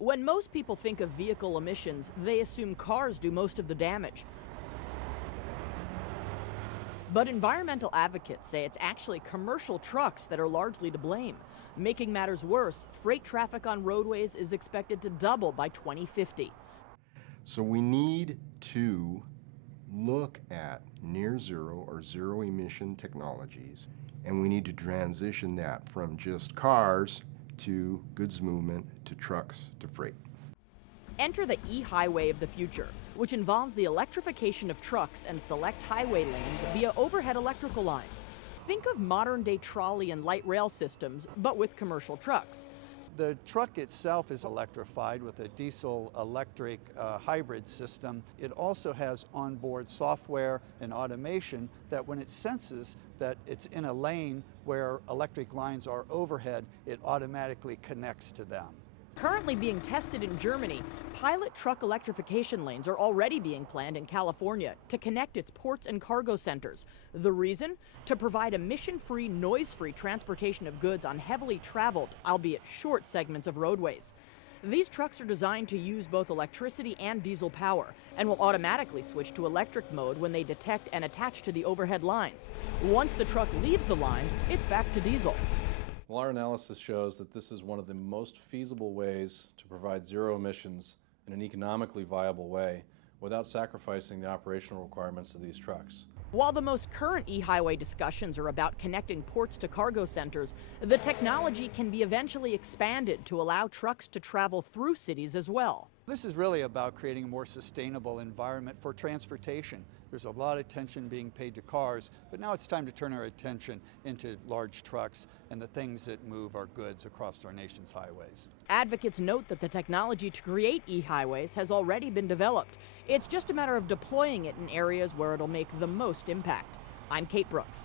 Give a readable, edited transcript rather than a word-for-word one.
When most people think of vehicle emissions, they assume cars do most of the damage. But environmental advocates say it's actually commercial trucks that are largely to blame. Making matters worse, freight traffic on roadways is expected to double by 2050. So we need to look at near zero or zero emission technologies, and we need to transition that from just cars to goods movement to trucks to freight. Enter the eHighway of the future, which involves the electrification of trucks and select highway lanes via overhead electrical lines. Think of modern-day trolley and light rail systems, but with commercial trucks. The truck itself is electrified with a diesel-electric hybrid system. It also has onboard software and automation that when it senses that it's in a lane where electric lines are overhead, it automatically connects to them. Currently being tested in Germany, pilot truck electrification lanes are already being planned in California to connect its ports and cargo centers. The reason? To provide emission-free, noise-free transportation of goods on heavily traveled, albeit short segments of roadways. These trucks are designed to use both electricity and diesel power and will automatically switch to electric mode when they detect and attach to the overhead lines. Once the truck leaves the lines, it's back to diesel. Well, our analysis shows that this is one of the most feasible ways to provide zero emissions in an economically viable way without sacrificing the operational requirements of these trucks. While the most current eHighway discussions are about connecting ports to cargo centers, the technology can be eventually expanded to allow trucks to travel through cities as well. This is really about creating a more sustainable environment for transportation. There's a lot of attention being paid to cars, but now it's time to turn our attention into large trucks and the things that move our goods across our nation's highways. Advocates note that the technology to create eHighways has already been developed. It's just a matter of deploying it in areas where it'll make the most impact. I'm Kate Brooks.